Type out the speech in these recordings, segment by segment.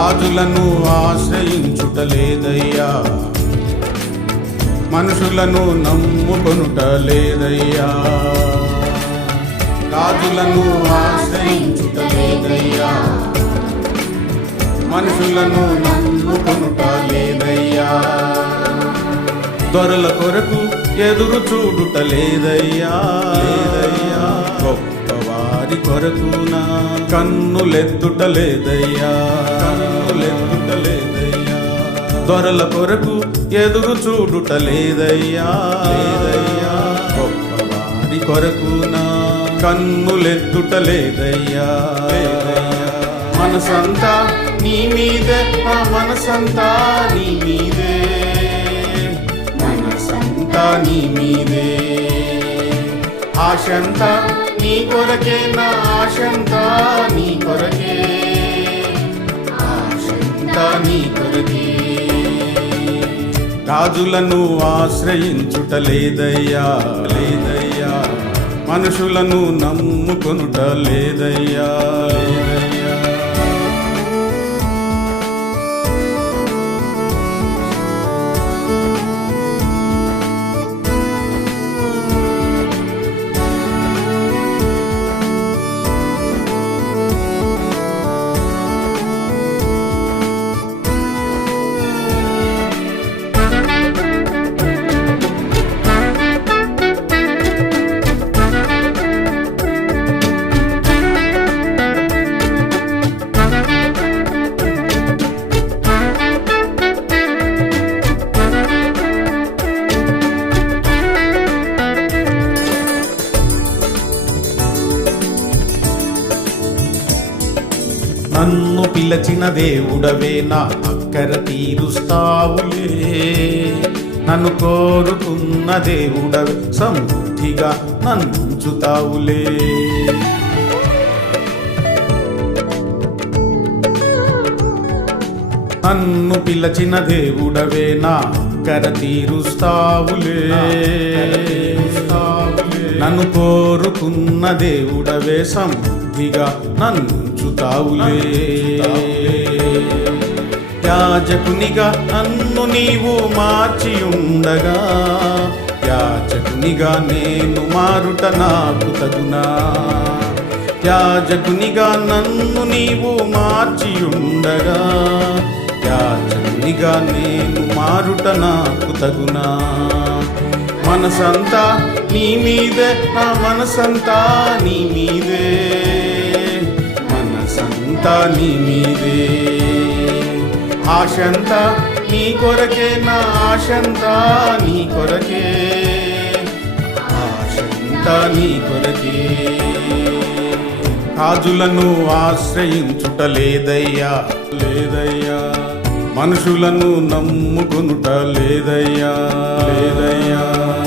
రాజులను ఆశ్రయించుట లేదయ్యా. మనుషులను నమ్ముకొనుట లేదయ్యా. రాజులను ఆశ్రయించుట లేదయ్యా. మనుషులను నమ్ముకొనుట లేదయ్యా. దొరల కొరకు ఎదురు చూడుట లేదయ్యా. లేదయ్యా. గొప్పవారి కొరకు నా కన్నులెత్తుట లేదయ్యా. కన్నులెత్తుట దొరల కొరకు ఎదురు చూడుట లేదయ్యా గొప్పవారి కొరకు నా కన్నులెత్తుట లేదయ్యా మనసంతా నీ మీదే నా మనసంతా నీ మీదే. మనసంతా నీ మీదే. ఆశంతా నీ కొరకే నా ఆశంతా నీ కొరకే. నీ రాజులను ఆశ్రయించుట లేదయ్యా లేదయ్యా. మనుషులను నమ్ముకొనుట లేదయ్యా లేదయ్యా. నిలచిన దేవుడవే నా అక్కర తీరుస్తావులే. నన్ను కోరుకున్న దేవుడవే సమృద్ధిగా నన్నుంచుతావులే. నన్ను పిలచిన దేవుడవే నా అక్కర తీరుస్తావులే. నన్ను కోరుకున్న దేవుడవే సమృద్ధి సమృద్ధిగా నన్నుంచుతావులే యాజకునిగా నన్ను నీవు మార్చి ఉండగా యాజకునిగా నేను మారుట నాకు తగునా. యాజకునిగా నన్ను నీవు మార్చి ఉండగా యాజకునిగా నేను మారుట నాకు తగునా. మనసంతా నీ మీదే నా మనసంతా నీ మీదే. మనసంతా నీ మీదే. ఆశంతా నీ కొరకే నా ఆశంతా నీ కొరకే. ఆశంతా నీ కొరకే. రాజులను ఆశ్రయించుట లేదయ్యా. లేదయ్యా. మనుషులను నమ్ముకునుట లేదయ్యా. లేదయ్యా.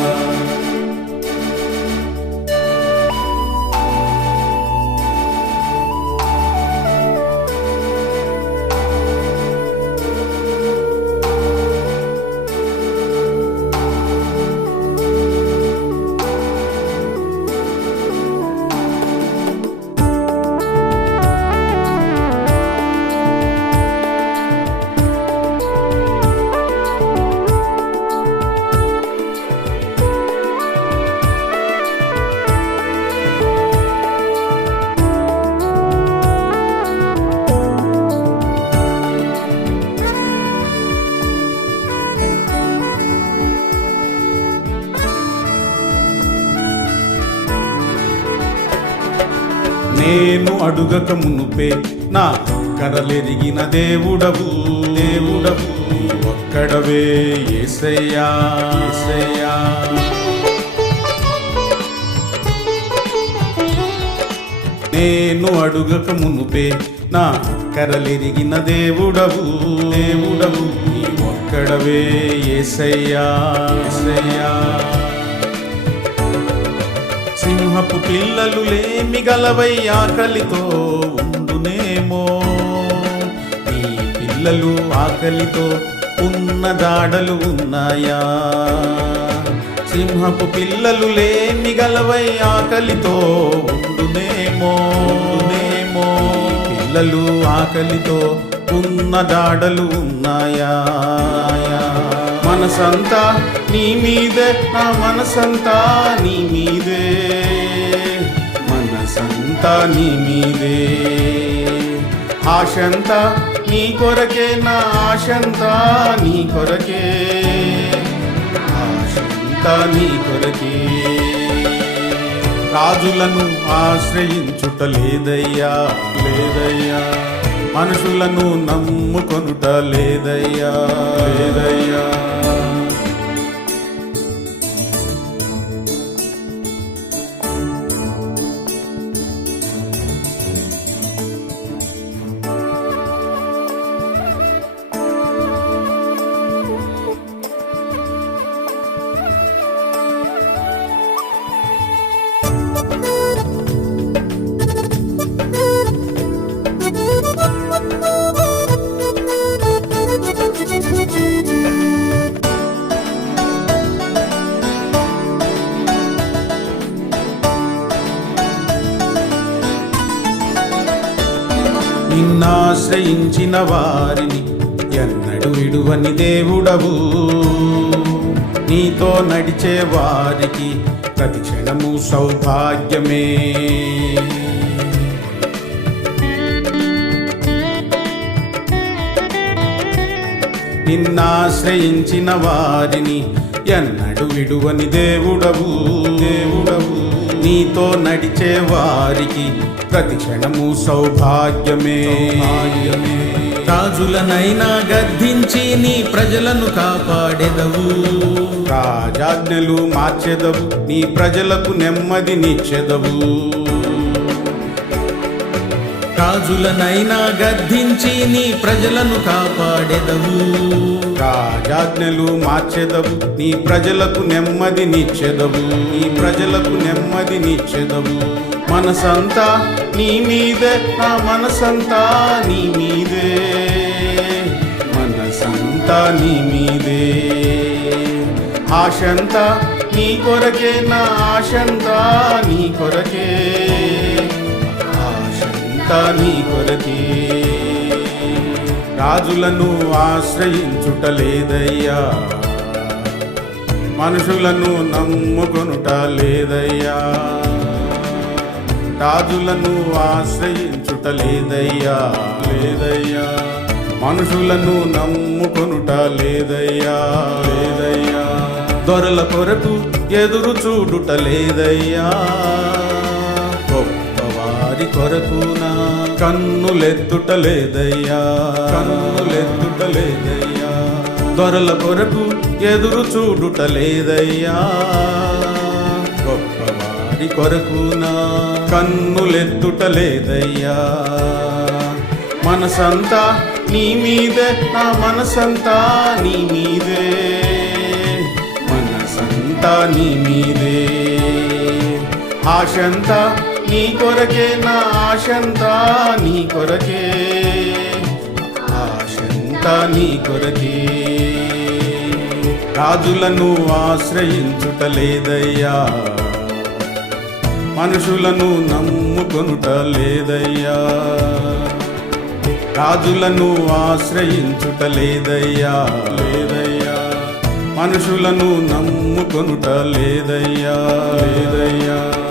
నేను అడుగక మునుపే నా కరలెరిగిన దేవుడవు. దేవుడవు. ఒక్కడవే ఏసయ్యా. ఏసయ్యా. నేను అడుగక మునుపే నా కరలెరిగిన దేవుడవు. దేవుడవు. ఒక్కడవే ఏసయ్యా. ఏసయ్యా. సింహపు పిల్లలు లేమి గలవై ఆకలితో ఉండునేమో. నీ పిల్లలు ఆకలితో ఉన్న దాడలు ఉన్నాయా? సింహపు పిల్లలు లేమి గలవై ఆకలితో ఉండునేమో. నేమో పిల్లలు ఆకలితో ఉన్న దాడలు ఉన్నాయా? మనసంతా నీ మీదే నా మనసంతా నీ మీదే. మనసంతా నీ మీదే. ఆశంతా నీ కొరకే నా ఆశంతా నీ కొరకే. ఆశంతా నీ కొరకే. రాజులను ఆశ్రయించుట లేదయ్యా. లేదయ్యా మనుషులను నమ్ముకొనుట లేదయ్యా లేదయ్యా. ఆశ్రయించిన వారిని ఎన్నడు విడువని దేవుడవు. నీతో నడిచే వారికి ప్రతి క్షణము సౌభాగ్యమే. నిన్నాశ్రయించిన వారిని ఎన్నడు విడువని దేవుడవు దేవుడవు. నీతో నడిచే వారికి ప్రతి క్షణము సౌభాగ్యమే. రాజులనైనా గద్దించి నీ ప్రజలను కాపాడెదవు. రాజాజ్ఞలు మార్చెదవు నీ ప్రజలకు నెమ్మది నిచ్చెదవు. రాజులనైనా గద్దించి నీ ప్రజలను కాపాడెదవు. రాజాజ్ఞలు మార్చెదవు. నీ ప్రజలకు నెమ్మది నిచ్చెదవు. నీ ప్రజలకు నెమ్మది నిచ్చెదవు. మనసంతా నీ మీదే నా మనసంతా నీ మీదే. మనసంతా నీ మీదే. ఆశంతా నీ కొరకే నా ఆశంతా నీ కొరకే. ఆశంతా నీ కొరకే. రాజులను ఆశ్రయించుట లేదయ్యా. మనుషులను నమ్ముకొనుట లేదయ్యా. రాజులను ఆశ్రయించుట లేదయ్యా. లేదయ్యా. మనుషులను నమ్ముకొనుట లేదయ్యా. లేదయ్యా. దొరల కొరకు ఎదురు చూడుట లేదయ్యా. గొప్పవారి కొరకునా కన్నులెత్తుట లేదయ్యా. కన్నులెత్తుట లేదయ్యా. దొరల కొరకు ఎదురు చూడుట లేదయ్యా. గొప్పవారి కొరకునా కన్నులెత్తుట లేదయ్యా. మనసంతా నీ మీదే నా మనసంతా నీ మీదే. మనసంతా నీ మీదే. ఆశంతా నీ కొరకే నా ఆశంతా నీ కొరకే. ఆశంతా నీ కొరకే. రాజులను ఆశ్రయించుట లేదయ్యా మనుషులను నమ్ముకొనుట లేదయ్యా రాజులను ఆశ్రయించుట లేదయ్యా. లేదయ్యా మనుషులను నమ్ముకొనుట లేదయ్యా లేదయ్యా.